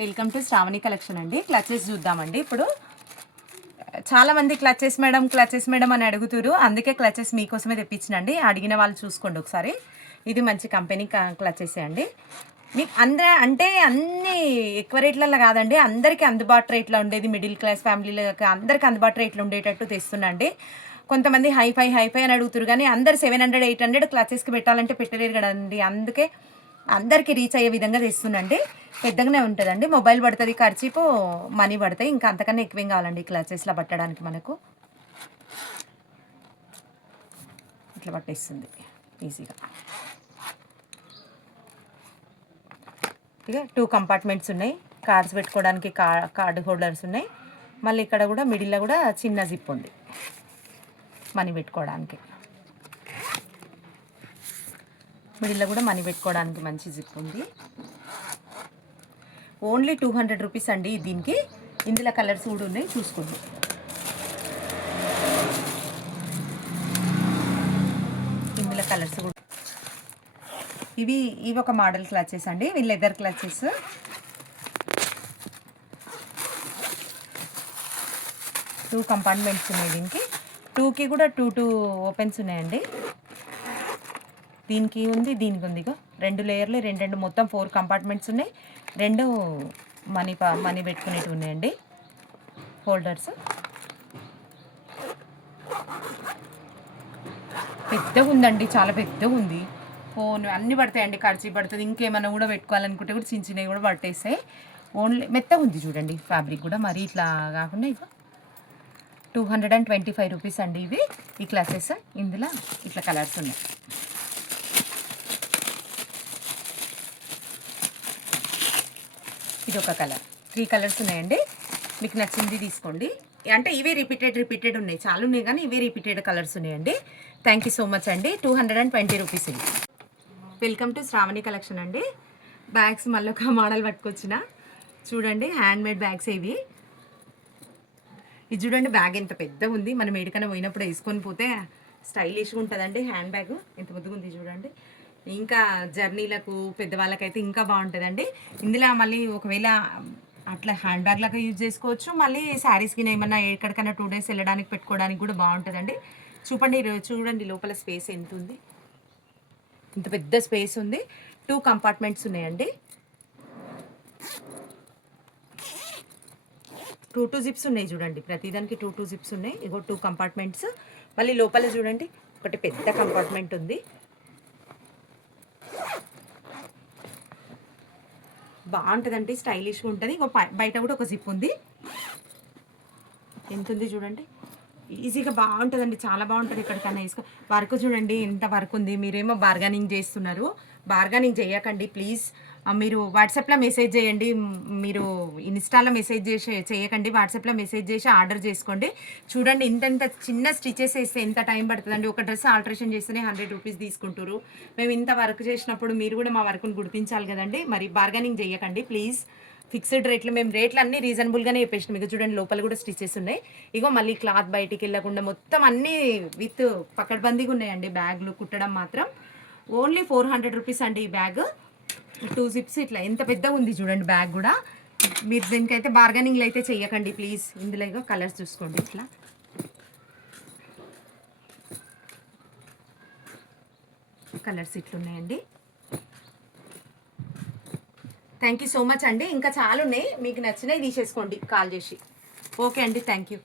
Welcome to Shravani collection అండి. Clutches చూద్దామండి. ఇప్పుడు చాలామంది క్లచెస్ మేడం అని అడుగుతారు. అందుకే క్లచెస్ మీకోసమే తెప్పించినండి. అడిగిన వాళ్ళు చూసుకోండి ఒకసారి. ఇది మంచి కంపెనీ క్లచెస్ అండి. మీకు అంటే అన్ని ఎక్కువ రేట్లలో కాదండి, అందరికీ అందుబాటు రేట్లో ఉండేది, మిడిల్ క్లాస్ ఫ్యామిలీలకు అందరికీ అందుబాటు రేట్లు ఉండేటట్టు తెస్తున్నాండి. కొంతమంది హైఫై అని అడుగుతారు, కానీ అందరు 700, 800 క్లచెస్కి పెట్టాలంటే పెట్టలేరు కదండి. అందుకే అందరికీ రీచ్ అయ్యే విధంగా తెస్తున్నాండి. పెద్దగానే ఉంటుందండి. మొబైల్ పడుతుంది, ఖర్చీపు మనీ పడతాయి. ఇంకా అంతకన్నా ఎక్కువేం కావాలండి క్లచెస్లో పట్టడానికి. మనకు ఇట్లా పట్టేస్తుంది ఈజీగా. ఇక 2 కంపార్ట్మెంట్స్ ఉన్నాయి. కార్డ్స్ పెట్టుకోవడానికి కార్డు హోల్డర్స్ ఉన్నాయి. మళ్ళీ ఇక్కడ కూడా మిడిల్లో కూడా చిన్న జిప్ ఉంది మనీ పెట్టుకోవడానికి. మిడిల్లో కూడా మనీ పెట్టుకోవడానికి మంచి జిప్ ఉంది. ఓన్లీ 200 రూపీస్ అండి దీనికి. ఇందులో కలర్స్ కూడా ఉన్నాయి, చూసుకోండి. ఇందులో కలర్స్ కూడా ఇవి ఒక మోడల్ క్లచెస్ అండి. ఇవి లెదర్ క్లచెస్. టూ కంపార్ట్మెంట్స్ ఉన్నాయి దీనికి. 2కి కూడా 2 ఓపెన్స్ ఉన్నాయండి. దీనికి ఉంది, దీనికి ఉంది. 2 లేయర్లు, 2 మొత్తం 4 కంపార్ట్మెంట్స్ ఉన్నాయి. 2 మనీ పెట్టుకునేవి ఉన్నాయండి హోల్డర్స్. పెద్దగా ఉందండి, చాలా పెద్దగా ఉంది. ఫోన్ అన్నీ పడతాయండి, ఖర్చు పడుతుంది. ఇంకేమైనా కూడా పెట్టుకోవాలనుకుంటే కూడా చిన్నవి కూడా పట్టేస్తాయి. ఓన్లీ మెత్తగా ఉంది చూడండి ఫ్యాబ్రిక్ కూడా, మరీ ఇట్లా కాకుండా. ఇక 225 రూపీస్ అండి ఇవి ఈ క్లాసెస్. ఇందులో ఇట్లా కలర్స్ ఉన్నాయి. ఇది ఒక కలర్. 3 కలర్స్ ఉన్నాయండి. మీకు నచ్చింది తీసుకోండి. అంటే ఇవే రిపీటెడ్ ఉన్నాయి, చాలా ఉన్నాయి కానీ ఇవే రిపీటెడ్ కలర్స్ ఉన్నాయండి. థ్యాంక్ యూ సో మచ్ అండి. 220 రూపీస్ ఇవి. వెల్కమ్ టు శ్రావణి కలెక్షన్ అండి. బ్యాగ్స్ మళ్ళీ ఒక మోడల్ పట్టుకొచ్చిన చూడండి. హ్యాండ్ మేడ్ బ్యాగ్స్ ఇవి. ఇది చూడండి, బ్యాగ్ ఎంత పెద్దగా ఉంది. మనం ఎక్కడికైనా పోయినప్పుడు వేసుకొని పోతే స్టైలిష్గా ఉంటుందండి. హ్యాండ్ బ్యాగ్ ఎంత ముద్దుగా ఉంది చూడండి. ఇంకా జర్నీలకు పెద్దవాళ్ళకైతే ఇంకా బాగుంటుందండి. ఇందులో మళ్ళీ ఒకవేళ అట్లా హ్యాండ్ బ్యాగ్ లాగా యూజ్ చేసుకోవచ్చు. మళ్ళీ శారీస్కి ఏమన్నా ఎక్కడికైనా 2 డేస్ వెళ్ళడానికి పెట్టుకోవడానికి కూడా బాగుంటుందండి. చూడండి లోపల స్పేస్ ఎంత ఉంది. ఇంత పెద్ద స్పేస్ ఉంది. 2 కంపార్ట్మెంట్స్ ఉన్నాయండి. 2 జిప్స్ ఉన్నాయి చూడండి. ప్రతిదానికి 2 జిప్స్ ఉన్నాయి. ఇగో 2 కంపార్ట్మెంట్స్. మళ్ళీ లోపల చూడండి ఒకటి పెద్ద కంపార్ట్మెంట్ ఉంది. బాగుంటుందండి, స్టైలిష్గా ఉంటుంది. ఇంకో బయట కూడా ఒక జిప్ ఉంది. ఎంత ఉంది చూడండి. ఈజీగా బాగుంటుందండి, చాలా బాగుంటుంది. ఎక్కడికైనా వేసుకో. వర్క్ చూడండి ఎంత వర్క్ ఉంది. మీరేమో బార్గెనింగ్ చేస్తున్నారు. బార్గెనింగ్ చేయకండి ప్లీజ్. మీరు వాట్సాప్లో మెసేజ్ చేయండి. మీరు ఇన్స్టాలో మెసేజ్ చేయకండి. వాట్సాప్లో మెసేజ్ చేసి ఆర్డర్ చేసుకోండి. చూడండి ఇంత చిన్న స్టిచెస్ వేస్తే ఎంత టైం పడుతుందండి. ఒక డ్రెస్ ఆల్టరేషన్ చేస్తేనే 100 రూపీస్ తీసుకుంటారు. మేము ఇంత వర్క్ చేసినప్పుడు మీరు కూడా మా వర్క్ను గుర్తించాలి కదండి. మరి బార్గెనింగ్ చేయకండి ప్లీజ్. ఫిక్స్డ్ రేట్లు, మేము రేట్లు అన్నీ రీజనబుల్గానే చెప్పేసినాం. మీకు చూడండి లోపల కూడా స్టిచెస్ ఉన్నాయి. ఇగో మళ్ళీ క్లాత్ బయటికి వెళ్ళకుండా మొత్తం అన్నీ విత్ పకడ్బందీగా ఉన్నాయండి. బ్యాగ్లు కుట్టడం మాత్రం ఓన్లీ 400 రూపీస్ అండి ఈ బ్యాగ్. 2 జిప్స్ ఇట్లా ఎంత పెద్దగా ఉంది చూడండి బ్యాగ్ కూడా. మీరు దీనికైతే బార్గెనింగ్లు అయితే చెయ్యకండి ప్లీజ్. ఇందులో ఇగో కలర్స్ చూసుకోండి. ఇట్లా కలర్స్ ఇట్లున్నాయండి. థ్యాంక్ యూ సో మచ్ అండి. ఇంకా చాలా ఉన్నాయి, మీకు నచ్చినవి తీసేసుకోండి కాల్ చేసి. ఓకే అండి, థ్యాంక్ యూ.